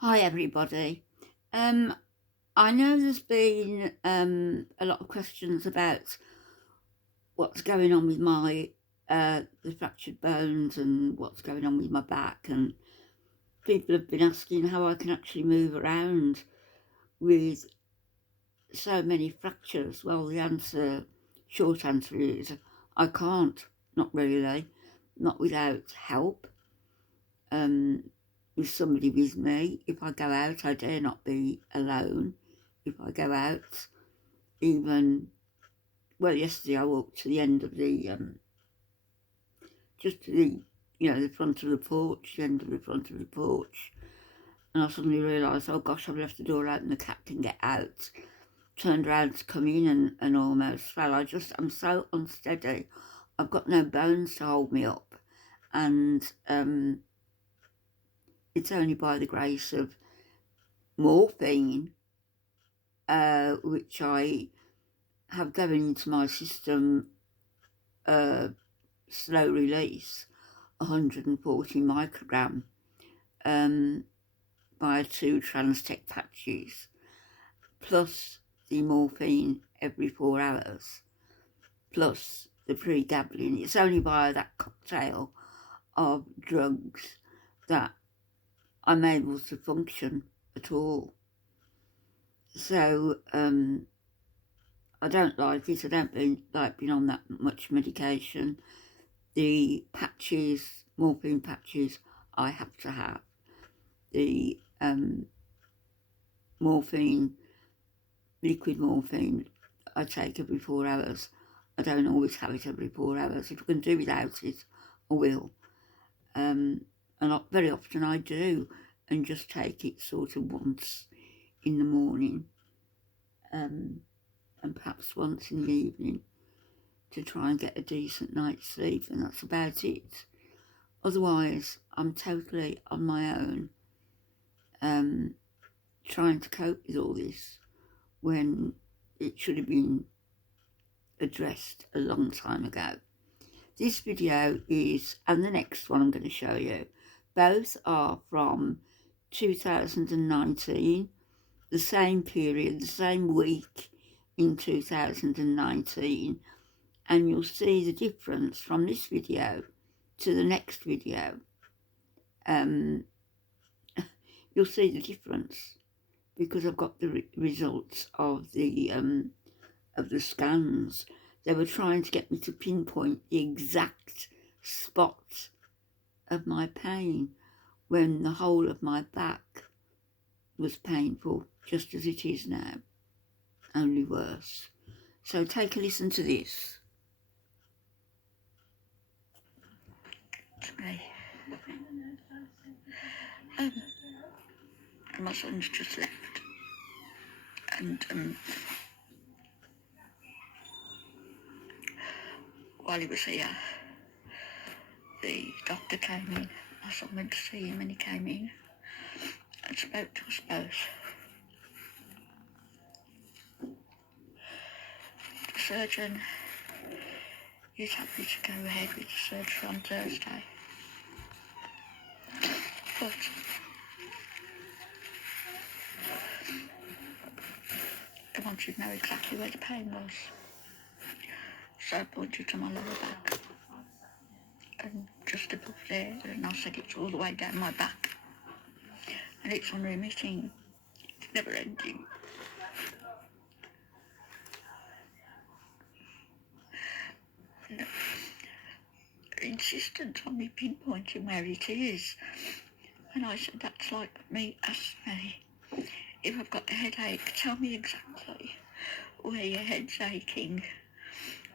Hi everybody. I know there's been a lot of questions about what's going on with my the fractured bones and what's going on with my back, and people have been asking how I can actually move around with so many fractures. Well, short answer is I can't. Not really. Not without help. With somebody with me. If I go out, I dare not be alone. If I go out, even yesterday I walked to the end of the just to the front of the porch, the end of the front of the porch, and I suddenly realised, oh gosh, I've left the door open, the cat can get out. Turned around to come in and almost fell. I'm so unsteady. I've got no bones to hold me up, and it's only by the grace of morphine, which I have going into my system, slow release, 140 microgram, by 2 Transtech patches, plus the morphine every 4 hours, plus the pregabalin. It's only via that cocktail of drugs that I'm able to function at all. So I don't like it. I don't like being on that much medication. The patches, morphine patches, I have to have. The morphine, liquid morphine, I take every 4 hours. I don't always have it every 4 hours. If I can do without it, I will. And very often I do, and just take it sort of once in the morning, and perhaps once in the evening to try and get a decent night's sleep, and that's about it. Otherwise, I'm totally on my own, trying to cope with all this when it should have been addressed a long time ago. This video is, and the next one I'm going to show you, both are from 2019, the same period, the same week in 2019, and you'll see the difference from this video to the next video. You'll see the difference because I've got the results of the scans. They were trying to get me to pinpoint the exact spot of my pain when the whole of my back was painful, just as it is now, only worse. So take a listen to this. Hey. My son's just left, and while he was here, the doctor came in. My son went to see him, and he came in and spoke to us both. The surgeon is happy to go ahead with the surgery on Thursday, but I wanted to know exactly where the pain was. So I pointed to my lower back, and just above there, and I said it's all the way down my back, and it's unremitting, it's never ending. And insistent on me pinpointing where it is, and I said that's like me asking me if I've got a headache, tell me exactly where your head's aching.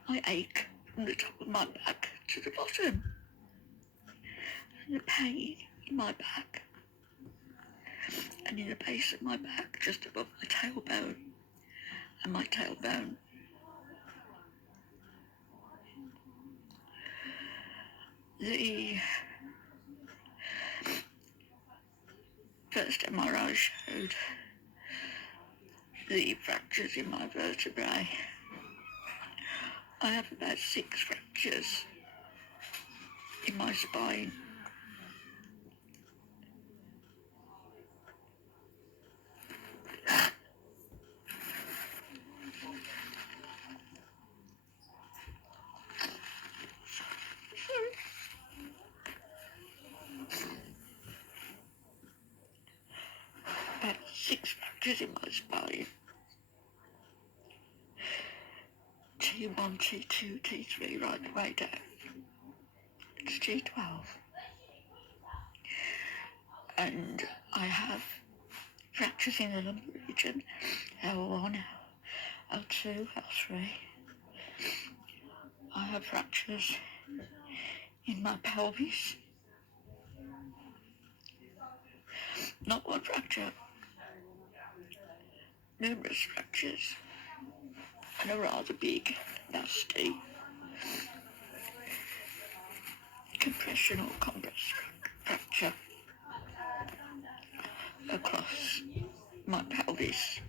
I ache from the top of my back to the bottom, and the pain in my back and in the base of my back just above my tailbone, and my tailbone. The first MRI showed the fractures in my vertebrae. I have about 6 fractures in my spine. fractures in my spine. T1, T2, T3 right the way down. It's T12. And I have fractures in the lumbar region, L1, L2, L3. I have fractures in my pelvis. Not one fracture, numerous fractures, and a rather big, nasty compression or compressed fracture across my pelvis.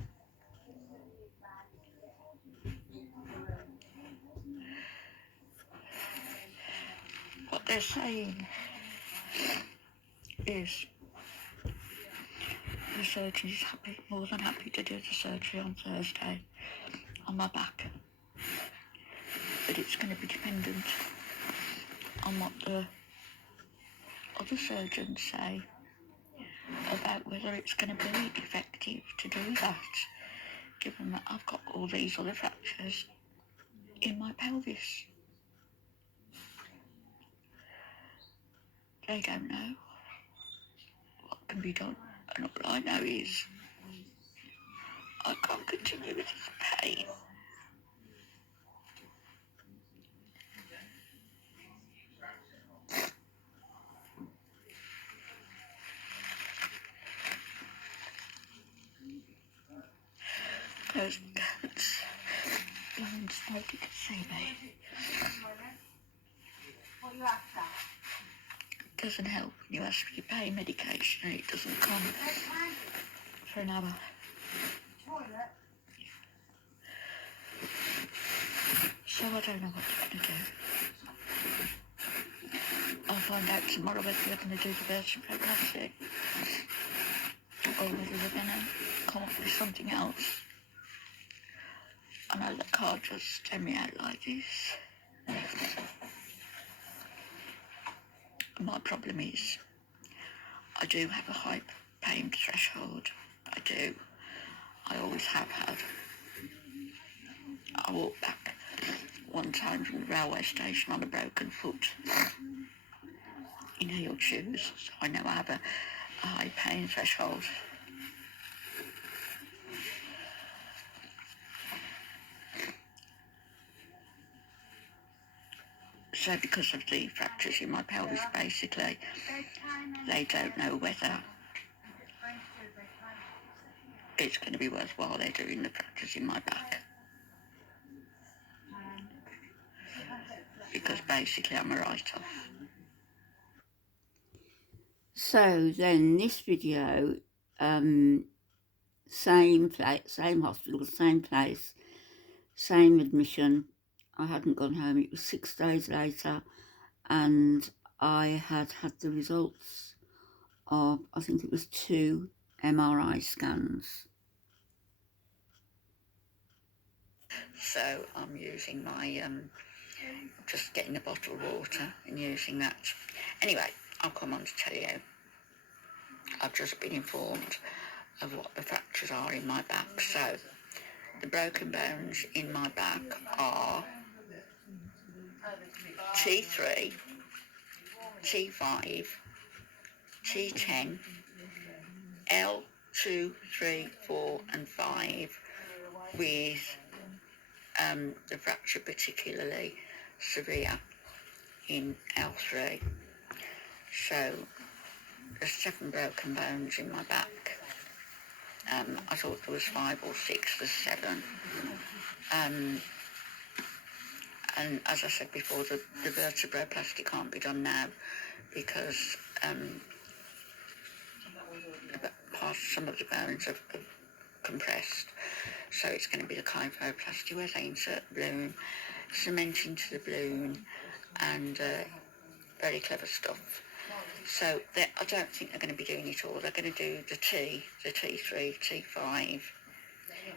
What they're saying is the surgeon is more than happy to do the surgery on Thursday on my back, but it's going to be dependent on what the other surgeons say about whether it's going to be effective to do that, given that I've got all these other fractures in my pelvis. They don't know what can be done, and all I know is I can't continue with this pain. Those goats blowing smoke, you can see me. What are you after? It doesn't help when you ask for your pain medication and it doesn't come for an hour. Toilet? So I don't know what they're going to do. I'll find out tomorrow whether they're going to do the vertebroplasty or whether they're going to come up with something else. I know they can't just send me out like this. My problem is I do have a high pain threshold. I do. I always have had. I walked back one time from the railway station on a broken foot in heeled shoes, so I know I have a high pain threshold. So because of the fractures in my pelvis, basically, they don't know whether it's going to be worthwhile they're doing the fractures in my back. Because basically I'm a write-off. So then this video, same place, same hospital, same place, same admission. I hadn't gone home. It was 6 days later, and I had the results of, I think it was 2 MRI scans. So I'm using my, just getting a bottle of water and using that. Anyway, I'll come on to tell you. I've just been informed of what the fractures are in my back. So the broken bones in my back are T3, T5, T10, L2, 3, 4 and 5, with the fracture particularly severe in L3. So there's 7 broken bones in my back. I thought there was 5 or 6, there's 7. And as I said before, the vertebroplasty can't be done now because some of the bones have compressed. So it's going to be the kyphoplasty where they insert the balloon, cement into the balloon, and very clever stuff. So I don't think they're going to be doing it all. They're going to do the T, the T3, T5,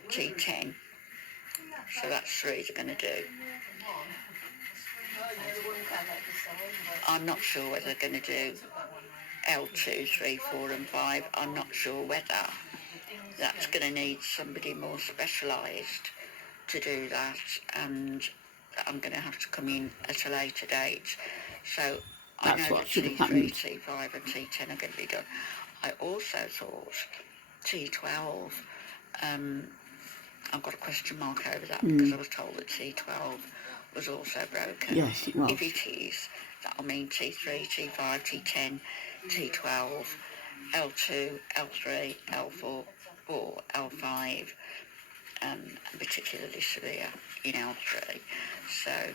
T10. So that's 3 they're going to do. I'm not sure whether they're going to do L2, 3, 4 and 5. I'm not sure whether that's going to need somebody more specialised to do that, and I'm going to have to come in at a later date. So I That's know what that should have T3, happened. T5 and T10 are going to be done. I also thought T12, I've got a question mark over that because I was told that T12 was also broken. Yes, it was. If it is, that'll mean T3, T5, T10, T12, L2, L3, L4, or L5, and particularly severe in L3. So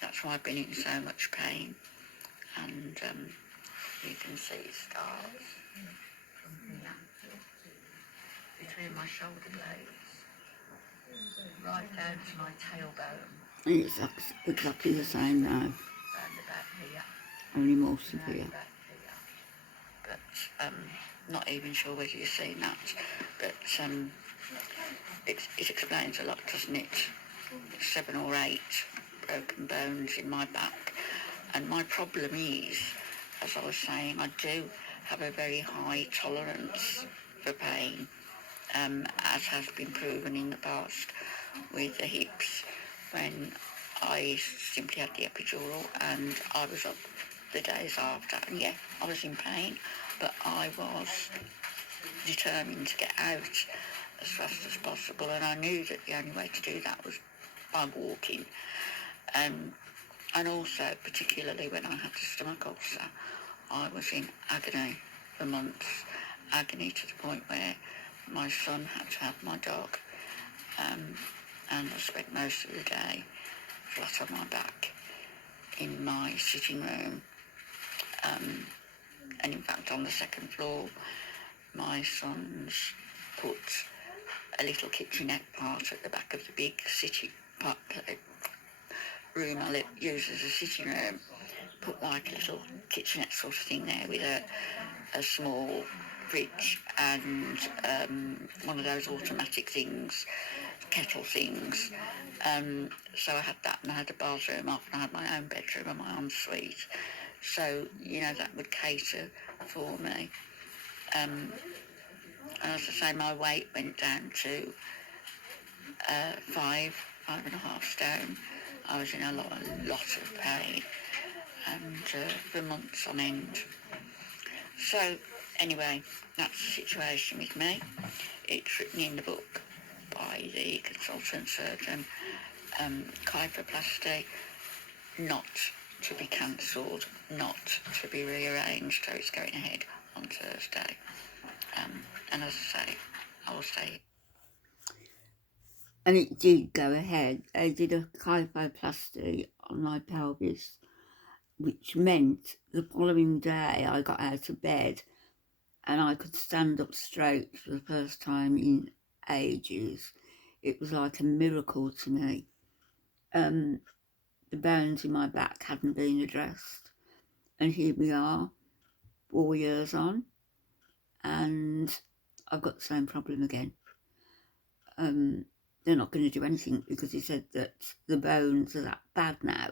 that's why I've been in so much pain. And you can see scars from here between my shoulder blades right down to my tailbone, It's exactly the same now, round about here, only more round severe. about here. But not even sure whether you've seen that, but it explains a lot, doesn't it? 7 or 8 broken bones in my back, and my problem is, as I was saying, I do have a very high tolerance for pain, as has been proven in the past with the hips when I simply had the epidural and I was up the days after, and yeah, I was in pain, but I was determined to get out as fast as possible, and I knew that the only way to do that was by walking. And also, particularly when I had the stomach ulcer, I was in agony for months, agony to the point where my son had to have my dog, and I spent most of the day flat on my back in my sitting room, and in fact on the second floor my son's put a little kitchenette part at the back of the big sitting room I use as a sitting room, put like a little kitchenette sort of thing there with a small fridge and one of those automatic things, kettle things. So I had that, and I had the bathroom off, and I had my own bedroom and my ensuite. So, you know, that would cater for me. And as I say, my weight went down to 5.5 stone. I was in a lot of pain, and for months on end. So anyway, that's the situation with me. It's written in the book by the consultant surgeon, kyphoplasty, not to be cancelled, not to be rearranged, so it's going ahead on Thursday. And as I say, I will say. And it did go ahead. They did a kyphoplasty on my pelvis, which meant the following day I got out of bed and I could stand up straight for the first time in ages. It was like a miracle to me. The bones in my back hadn't been addressed, and here we are 4 years on, and I've got the same problem again. They're not going to do anything because he said that the bones are that bad now,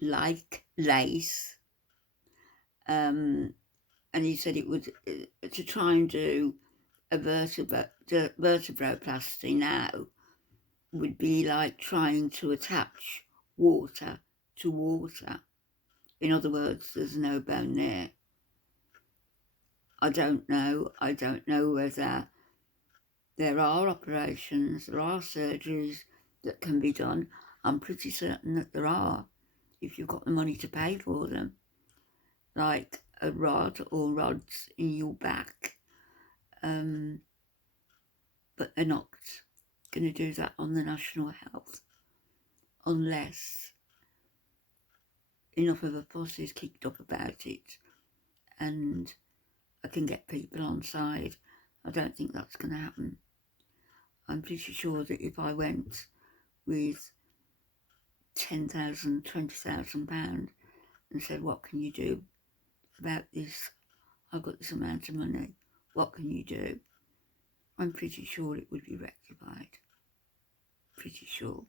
like lace. And he said it would, to try and do a vertebroplasty now would be like trying to attach water to water. In other words, there's no bone there. I don't know whether there are operations, there are surgeries that can be done. I'm pretty certain that there are, if you've got the money to pay for them, like a rod or rods in your back. But they're not going to do that on the National Health unless enough of a fuss is kicked up about it and I can get people on side. I don't think that's going to happen. I'm pretty sure that if I went with £10,000, £20,000 and said, what can you do about this? I've got this amount of money. What can you do? I'm pretty sure it would be rectified. Pretty sure.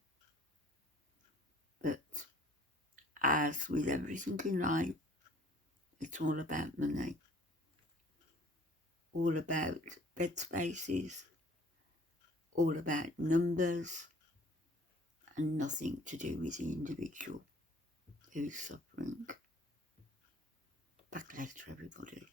But as with everything in life, it's all about money. all about bed spaces, all about numbers, and nothing to do with the individual who's suffering. Back later, everybody.